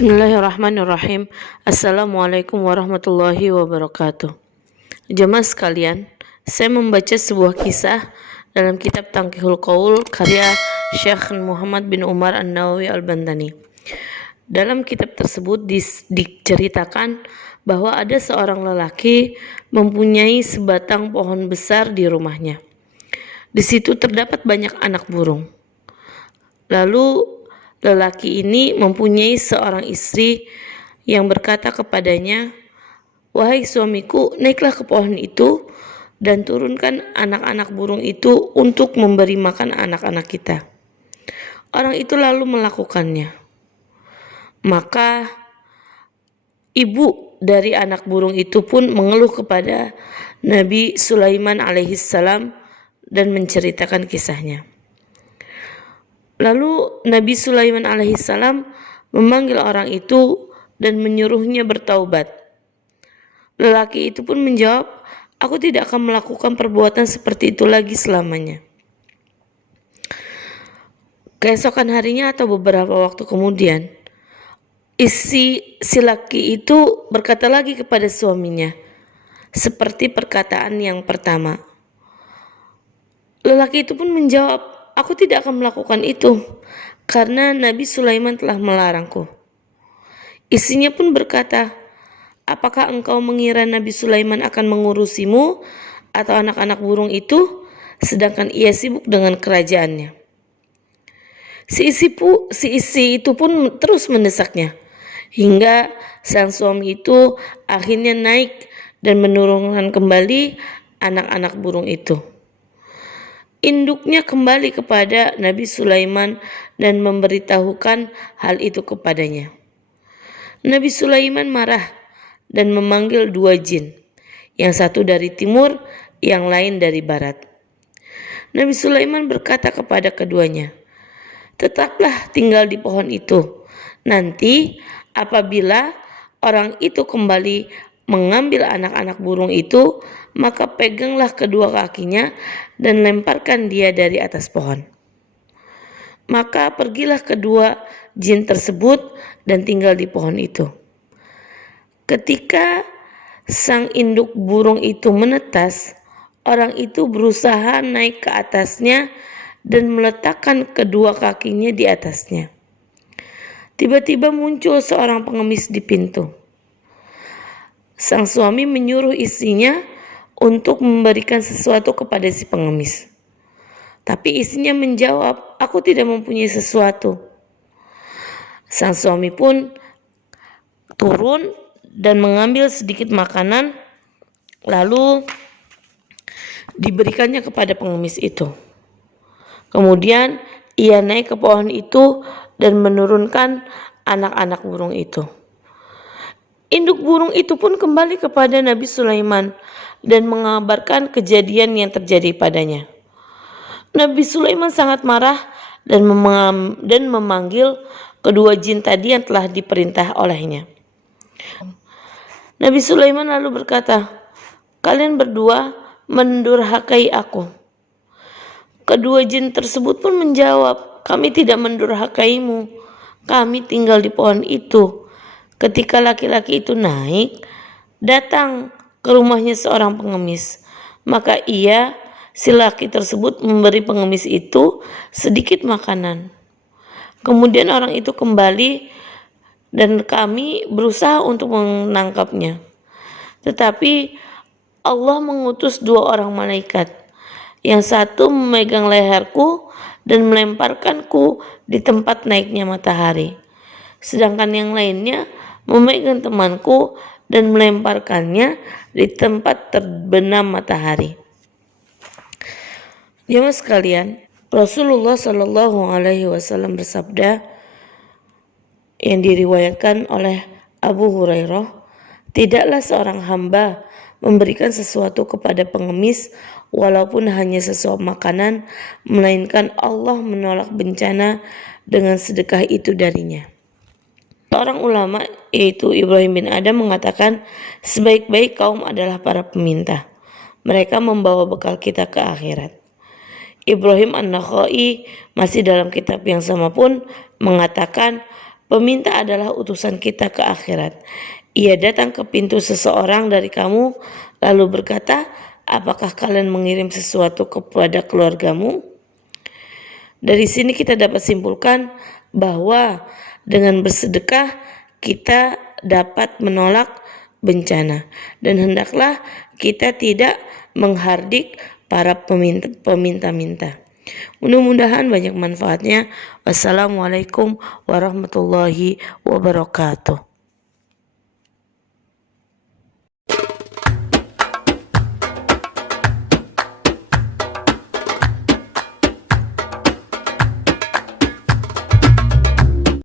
Bismillahirrahmanirrahim. Assalamualaikum warahmatullahi wabarakatuh. Jemaah sekalian, saya membaca sebuah kisah dalam kitab Tanqihul Qaul karya Syekh Muhammad bin Umar An-Nawawi Al-Bantani. Dalam kitab tersebut diceritakan bahwa ada seorang lelaki mempunyai sebatang pohon besar di rumahnya. Di situ terdapat banyak anak burung. Lalu lelaki ini mempunyai seorang istri yang berkata kepadanya, "Wahai suamiku, naiklah ke pohon itu dan turunkan anak-anak burung itu untuk memberi makan anak-anak kita." Orang itu lalu melakukannya. Maka ibu dari anak burung itu pun mengeluh kepada Nabi Sulaiman alaihissalam dan menceritakan kisahnya. Lalu Nabi Sulaiman alaihissalam memanggil orang itu dan menyuruhnya bertaubat. Lelaki itu pun menjawab, "Aku tidak akan melakukan perbuatan seperti itu lagi selamanya." Keesokan harinya atau beberapa waktu kemudian, si laki itu berkata lagi kepada suaminya, seperti perkataan yang pertama. Lelaki itu pun menjawab, "Aku tidak akan melakukan itu, karena Nabi Sulaiman telah melarangku." Istrinya pun berkata, "Apakah engkau mengira Nabi Sulaiman akan mengurusimu atau anak-anak burung itu, sedangkan ia sibuk dengan kerajaannya?" Si istri itu pun terus mendesaknya, hingga sang suami itu akhirnya naik dan menurunkan kembali anak-anak burung itu. Induknya kembali kepada Nabi Sulaiman dan memberitahukan hal itu kepadanya. Nabi Sulaiman marah dan memanggil dua jin, yang satu dari timur, yang lain dari barat. Nabi Sulaiman berkata kepada keduanya, "Tetaplah tinggal di pohon itu. Nanti apabila orang itu kembali mengambil anak-anak burung itu, maka peganglah kedua kakinya dan lemparkan dia dari atas pohon." Maka pergilah kedua jin tersebut dan tinggal di pohon itu. Ketika sang induk burung itu menetas, orang itu berusaha naik ke atasnya dan meletakkan kedua kakinya di atasnya. Tiba-tiba muncul seorang pengemis di pintu. Sang suami menyuruh istrinya untuk memberikan sesuatu kepada si pengemis. Tapi istrinya menjawab, "Aku tidak mempunyai sesuatu." Sang suami pun turun dan mengambil sedikit makanan, lalu diberikannya kepada pengemis itu. Kemudian ia naik ke pohon itu dan menurunkan anak-anak burung itu. Induk burung itu pun kembali kepada Nabi Sulaiman dan mengabarkan kejadian yang terjadi padanya. Nabi Sulaiman sangat marah dan memanggil kedua jin tadi yang telah diperintah olehnya. Nabi Sulaiman lalu berkata, "Kalian berdua mendurhakai aku." Kedua jin tersebut pun menjawab, "Kami tidak mendurhakaimu. Kami tinggal di pohon itu." Ketika laki-laki itu naik, datang ke rumahnya seorang pengemis. Maka si laki tersebut memberi pengemis itu sedikit makanan. Kemudian orang itu kembali dan kami berusaha untuk menangkapnya. Tetapi Allah mengutus dua orang malaikat. Yang satu memegang leherku dan melemparkanku di tempat naiknya matahari. Sedangkan yang lainnya memegang temanku dan melemparkannya di tempat terbenam matahari. Jemaah sekalian, Rasulullah Shallallahu Alaihi Wasallam bersabda yang diriwayatkan oleh Abu Hurairah, "Tidaklah seorang hamba memberikan sesuatu kepada pengemis walaupun hanya sesuap makanan, melainkan Allah menolak bencana dengan sedekah itu darinya." Seorang ulama yaitu Ibrahim bin Adam mengatakan, sebaik-baik kaum adalah para peminta. Mereka membawa bekal kita ke akhirat. Ibrahim An-Nakhai masih dalam kitab yang sama pun mengatakan, Peminta adalah utusan kita ke akhirat. Ia datang ke pintu seseorang dari kamu lalu berkata, apakah kalian mengirim sesuatu kepada keluargamu? Dari sini kita dapat simpulkan bahwa dengan bersedekah kita dapat menolak bencana, dan hendaklah kita tidak menghardik para peminta-minta. Mudah-mudahan banyak manfaatnya. Wassalamualaikum warahmatullahi wabarakatuh.